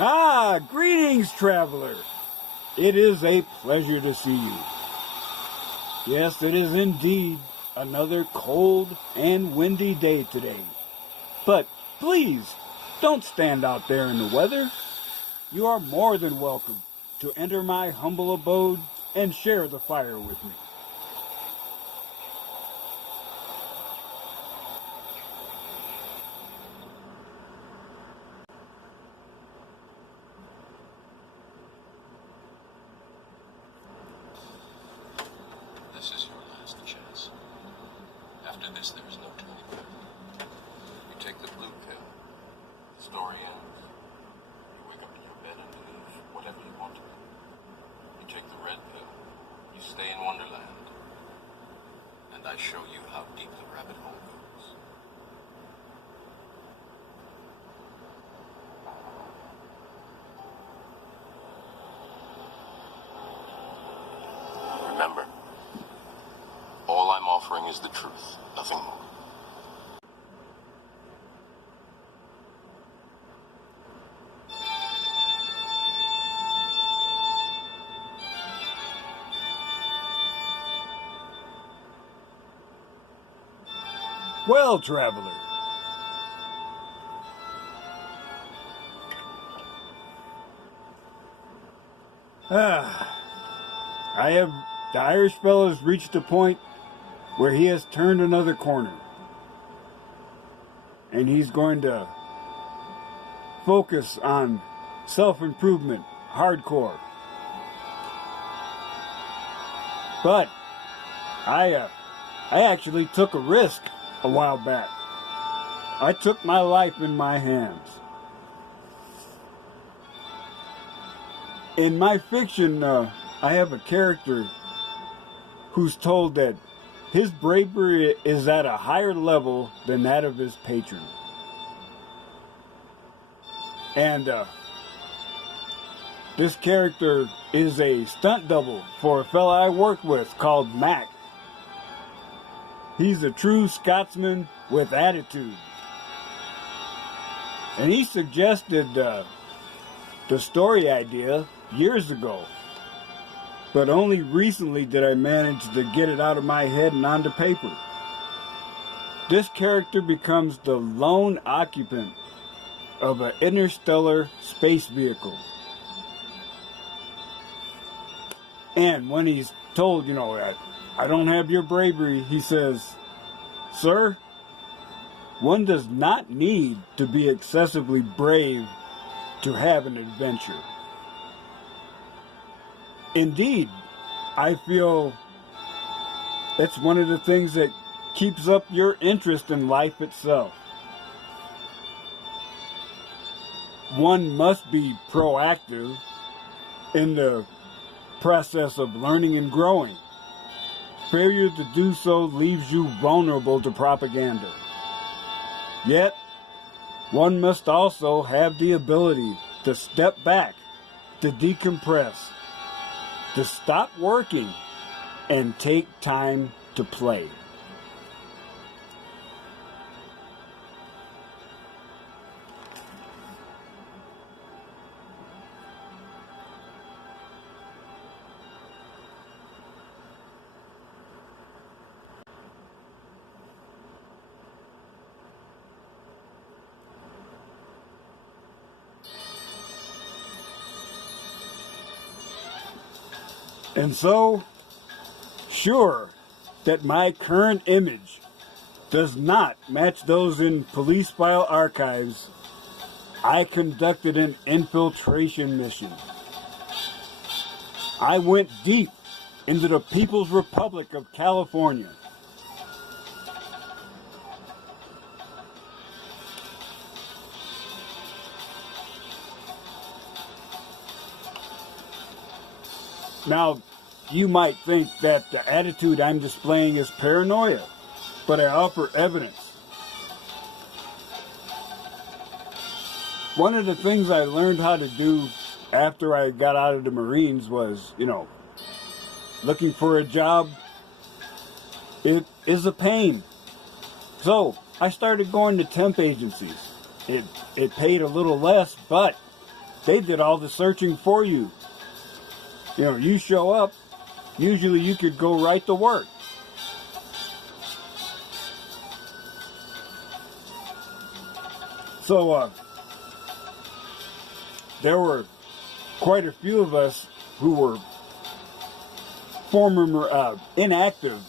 Greetings, traveler. It is a pleasure to see you. Yes, it is indeed another cold and windy day today. But please, don't stand out there in the weather. You are more than welcome to enter my humble abode and share the fire with me. This is your last chance. After this, there is no turning back. You take the blue pill, the story ends. You wake up in your bed and believe whatever you want to. You take the red pill, you stay in Wonderland, and I show you how deep the rabbit hole goes. Remember, all I'm offering is the truth, nothing more. Well, traveler, the Irish fellow has reached a point where he has turned another corner. And he's going to focus on self-improvement, hardcore. But I actually took a risk a while back. I took my life in my hands. In my fiction, I have a character who's told that his bravery is at a higher level than that of his patron. And this character is a stunt double for a fella I worked with called Mac. He's a true Scotsman with attitude. And he suggested the story idea years ago. But only recently did I manage to get it out of my head and onto paper. This character becomes the lone occupant of an interstellar space vehicle. And when he's told, I don't have your bravery, he says, "Sir, one does not need to be excessively brave to have an adventure." Indeed, I feel it's one of the things that keeps up your interest in life itself. One must be proactive in the process of learning and growing. Failure to do so leaves you vulnerable to propaganda. Yet, one must also have the ability to step back, to decompress, to stop working, and take time to play. And so, sure that my current image does not match those in police file archives, I conducted an infiltration mission. I went deep into the People's Republic of California. Now, you might think that the attitude I'm displaying is paranoia, but I offer evidence. One of the things I learned how to do after I got out of the Marines was, looking for a job. It is a pain. So I started going to temp agencies. It paid a little less, but they did all the searching for you. You know, you show up, usually you could go right to work. So, there were quite a few of us who were former inactive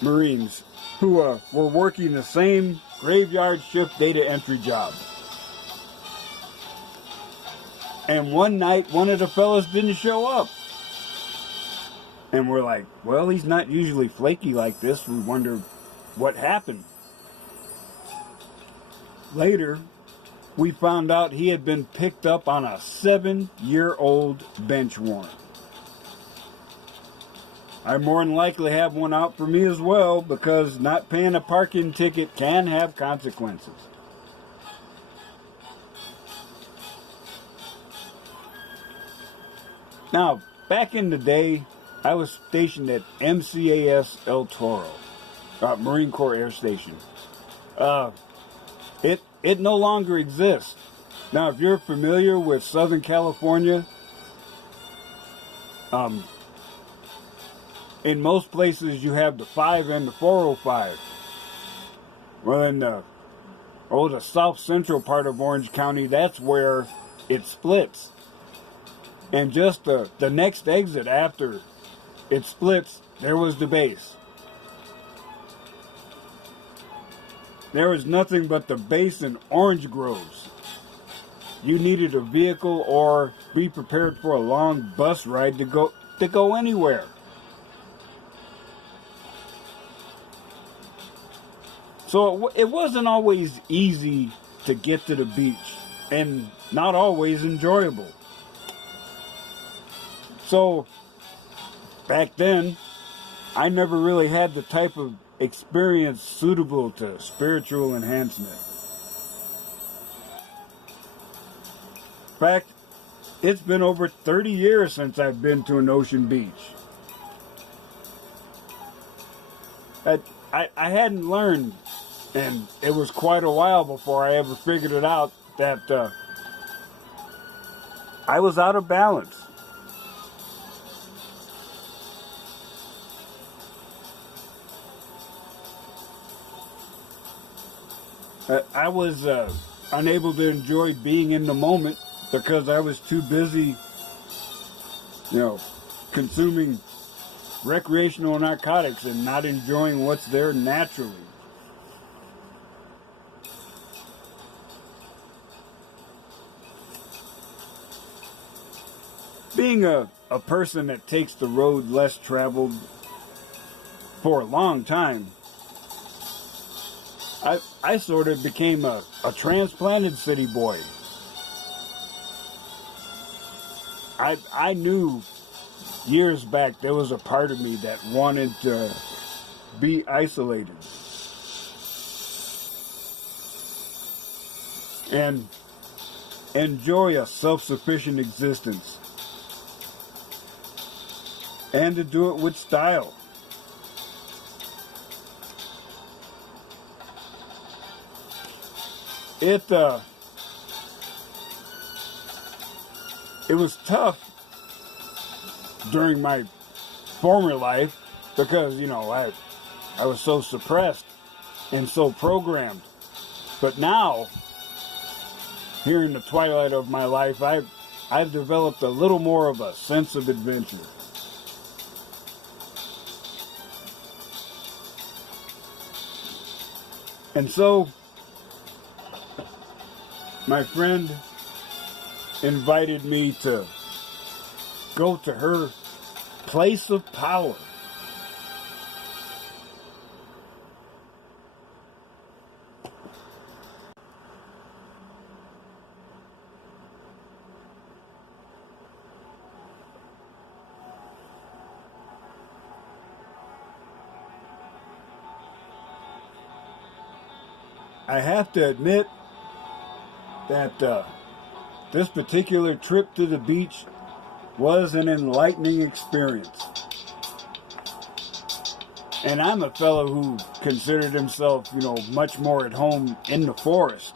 Marines who were working the same graveyard shift data entry job. And one night, one of the fellas didn't show up. And we're like, well, he's not usually flaky like this. We wonder what happened. Later, we found out he had been picked up on a 7-year-old bench warrant. I more than likely have one out for me as well, because not paying a parking ticket can have consequences. Now, back in the day, I was stationed at MCAS El Toro, Marine Corps Air Station. It no longer exists. Now, if you're familiar with Southern California, in most places you have the 5 and the 405. Well, in the south central part of Orange County, that's where it splits. And just the next exit after it splits, there was the base. There was nothing but the base and orange groves. You needed a vehicle or be prepared for a long bus ride to go anywhere. So it wasn't always easy to get to the beach, and not always enjoyable. So back then, I never really had the type of experience suitable to spiritual enhancement. In fact, it's been over 30 years since I've been to an ocean beach. I hadn't learned, and it was quite a while before I ever figured it out, that I was out of balance. I was unable to enjoy being in the moment because I was too busy, consuming recreational narcotics and not enjoying what's there naturally. Being a person that takes the road less traveled for a long time, I sort of became a transplanted city boy. I knew years back there was a part of me that wanted to be isolated and enjoy a self-sufficient existence, and to do it with style. It was tough during my former life because, I was so suppressed and so programmed. But now, here in the twilight of my life, I've developed a little more of a sense of adventure. And so, my friend invited me to go to her place of power. I have to admit that this particular trip to the beach was an enlightening experience. And I'm a fellow who considered himself, much more at home in the forest.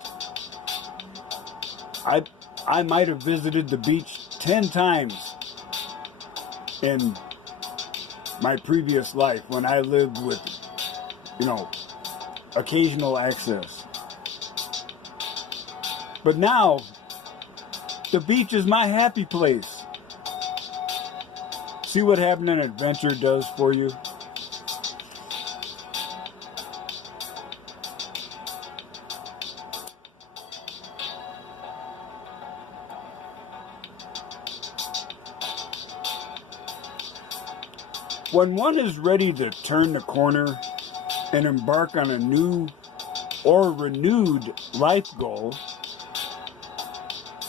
I might have visited the beach 10 times in my previous life when I lived with, occasional access. But now, the beach is my happy place. See what having an adventure does for you? When one is ready to turn the corner and embark on a new or renewed life goal,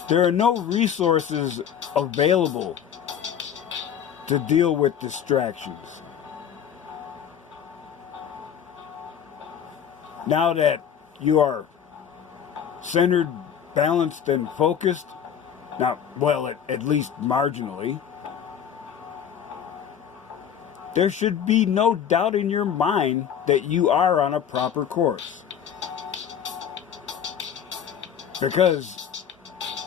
there are no resources available to deal with distractions. Now that you are centered, balanced, and focused, at least marginally, there should be no doubt in your mind that you are on a proper course. Because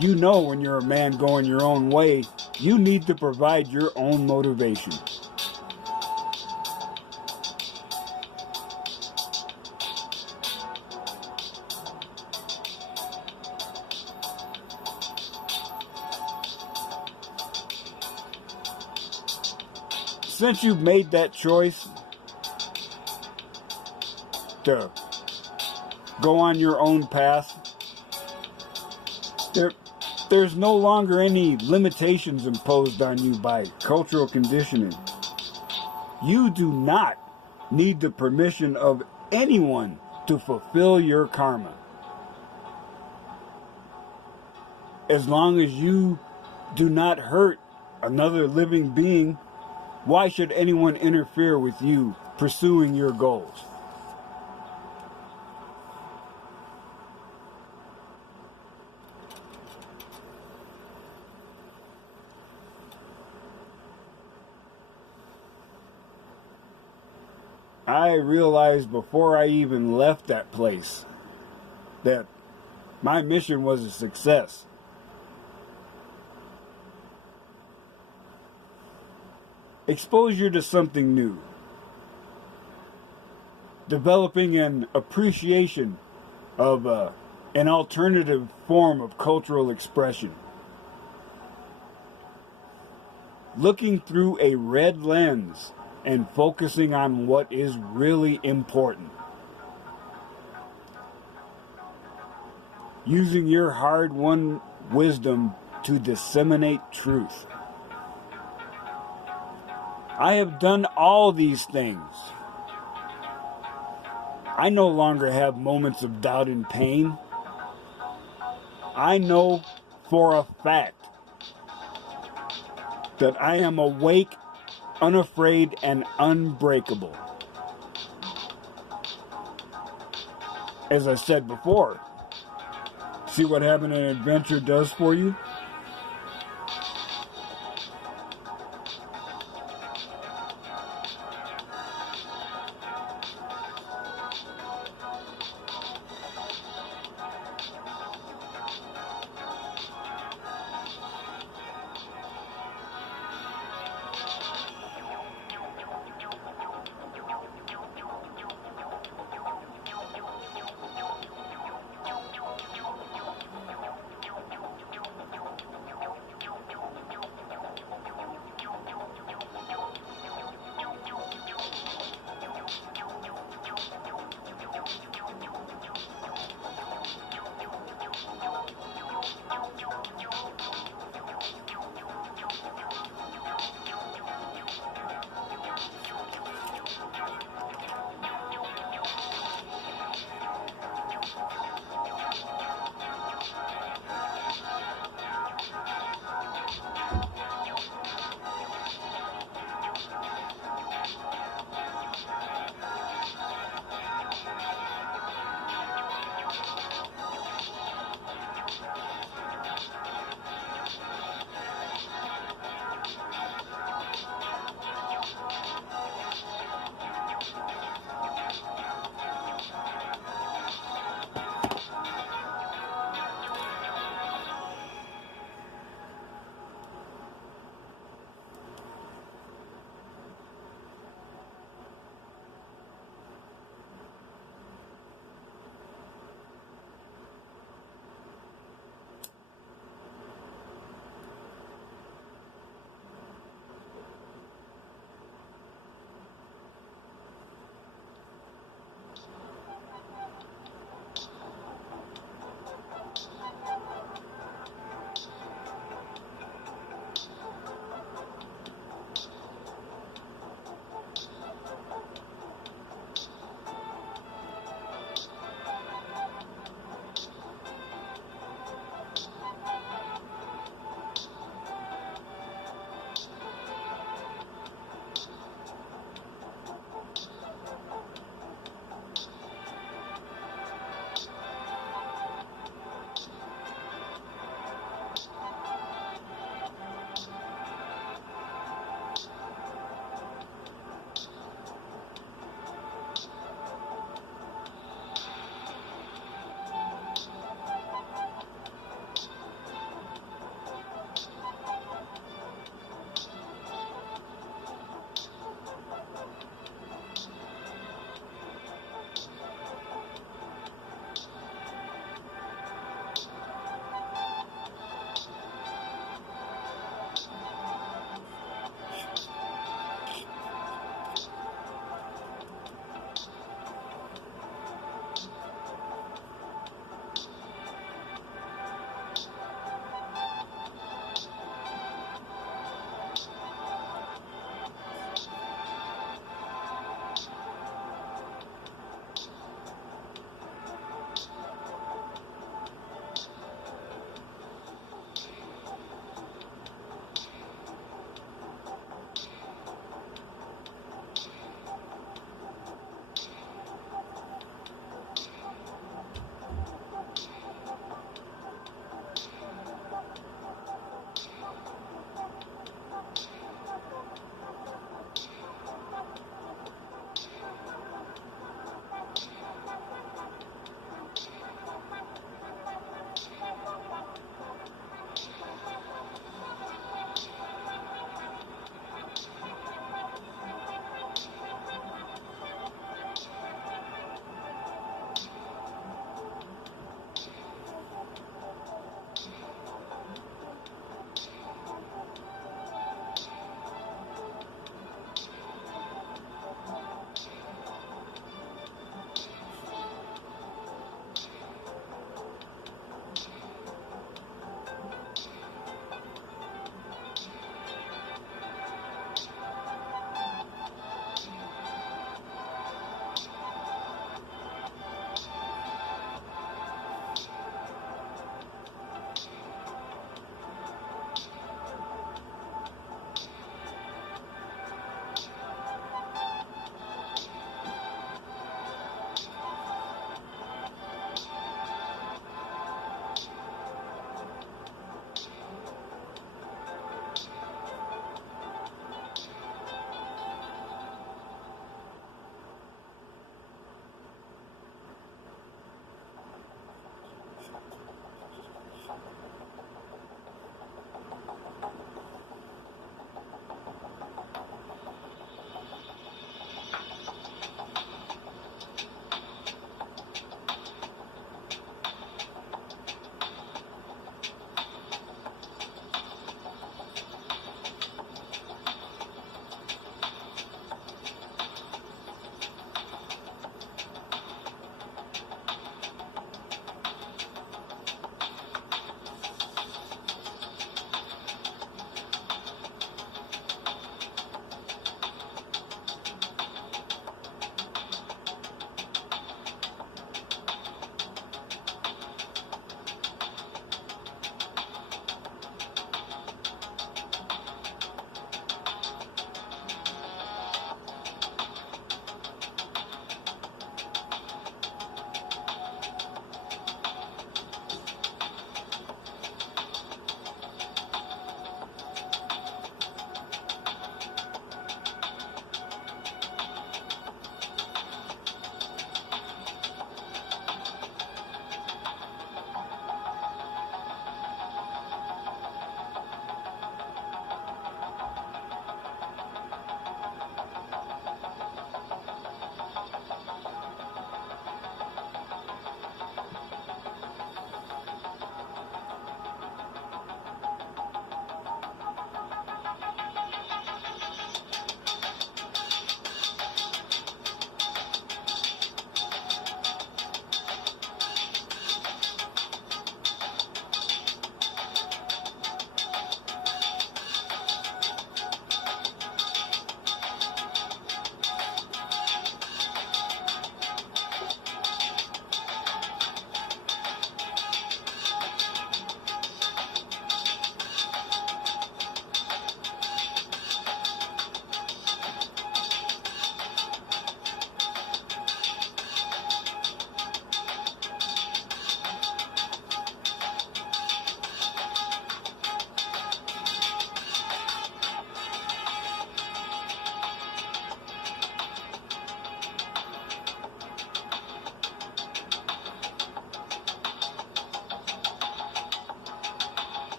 you know when you're a man going your own way, you need to provide your own motivation. Since you've made that choice to go on your own path, there's no longer any limitations imposed on you by cultural conditioning. You do not need the permission of anyone to fulfill your karma. As long as you do not hurt another living being, why should anyone interfere with you pursuing your goals? I realized before I even left that place that my mission was a success. Exposure to something new. Developing an appreciation of an alternative form of cultural expression. Looking through a red lens and focusing on what is really important. Using your hard-won wisdom to disseminate truth. I have done all these things. I no longer have moments of doubt and pain. I know for a fact that I am awake, unafraid, and unbreakable. As I said before, see what having an adventure does for you?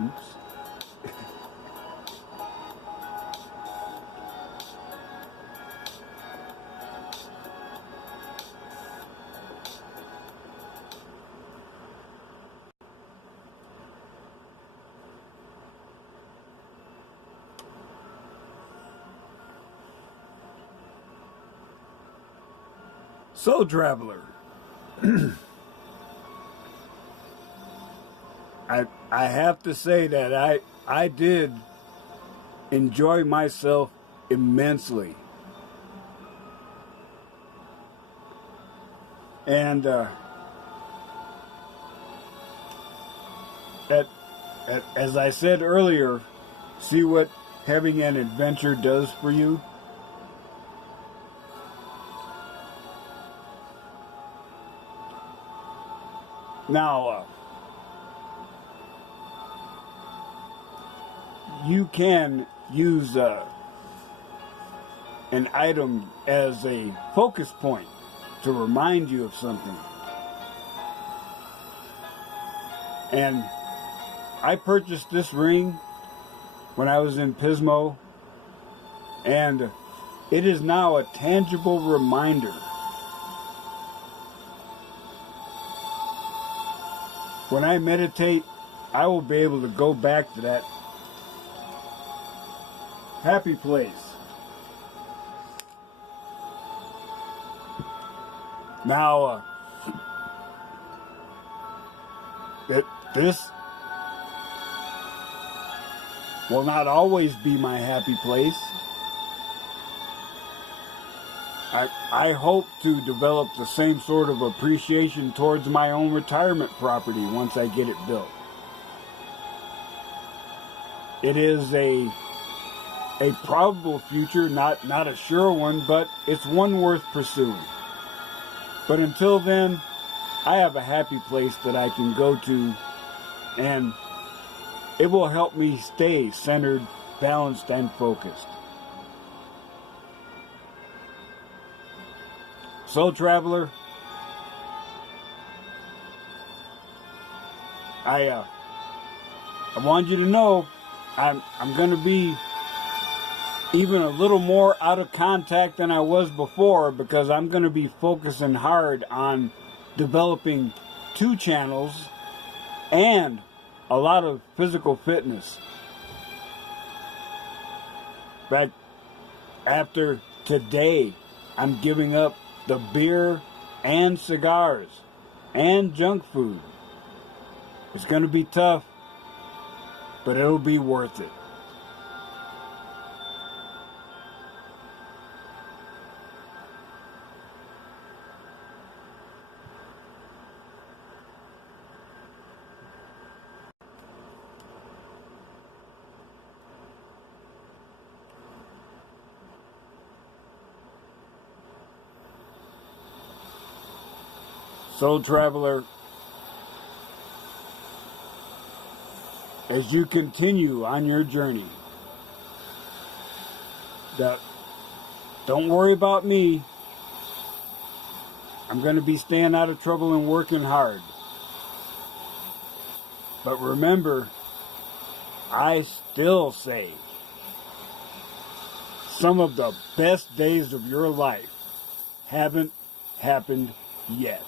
Oops. So, traveler, I have to say that I did enjoy myself immensely. And as I said earlier, see what having an adventure does for you? Now, you can use an item as a focus point to remind you of something. And I purchased this ring when I was in Pismo, and it is now a tangible reminder. When I meditate, I will be able to go back to that happy place. Now, this will not always be my happy place. I hope to develop the same sort of appreciation towards my own retirement property once I get it built. It is a probable future, not a sure one, but it's one worth pursuing. But until then, I have a happy place that I can go to, and it will help me stay centered, balanced, and focused. So, traveler, I want you to know I'm going to be even a little more out of contact than I was before, because I'm going to be focusing hard on developing 2 channels and a lot of physical fitness. In fact, after today, I'm giving up the beer and cigars and junk food. It's going to be tough, but it'll be worth it. So, traveler, as you continue on your journey, don't worry about me. I'm going to be staying out of trouble and working hard. But remember, I still say some of the best days of your life haven't happened yet.